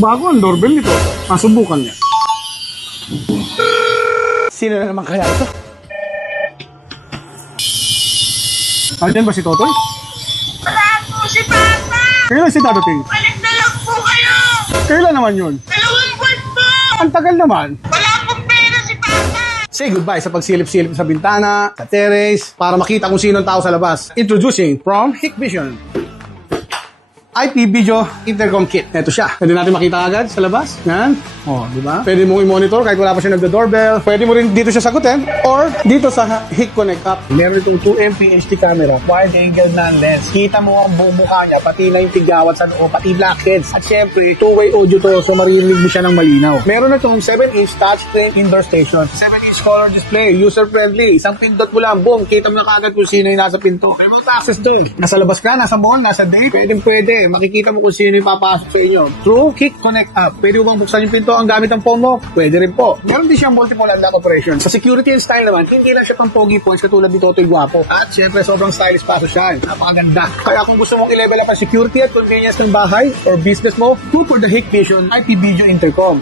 Bago ang doorbell nito. Masubukan niya. Sino na naman kaya ito? Nandiyan ba si Totoy? Wala po si Papa! Kailan si Dadating? Balik na lang po kayo! Kailan naman yun? 2 buwan po! Ang tagal naman. Wala pong pera si Papa! Say goodbye sa pagsilip-silip sa bintana, sa terrace, para makita kung sino ang tao sa labas. Introducing from Hikvision. IP Video Intercom Kit. Ito siya. Pwede natin makita agad sa labas. Yan. O, di ba? Pwede mong i-monitor kahit wala pa siya nagda-doorbell. Pwede mo rin dito siya sagutin or dito sa Hik Connect app. Meron itong 2MP HD camera, wide angle non-lens. Kita mo ang buong mukha niya, pati na yung tigawat sa noo, pati blackheads. At syempre, two-way audio to, so maririnig mo siya ng malinaw. Meron na itong 7-inch touchscreen indoor station. 7-inch color display, user-friendly. Isang pindot mo lang, boom, kita mo na kagad kung sino yung nasa pinto. Remote access doon. Nasa labas ka, nasa mall, nasa date, pwede. Makikita mo kung sino yung papasok sa inyo. Through Hik Connect app. Pwede mo bang buksan yung pinto ang gamit ng phone mo? Pwede rin po. Meron din siyang multiple unlock operation. Sa security and style naman, hindi lang siya pang pogi points katulad ni Totoy Guapo. At syempre, sobrang stylish pa siya. Napakaganda. Kaya kung gusto mong i-level up ang security at convenience ng bahay or business mo, go for the Hikvision IP Video Intercom.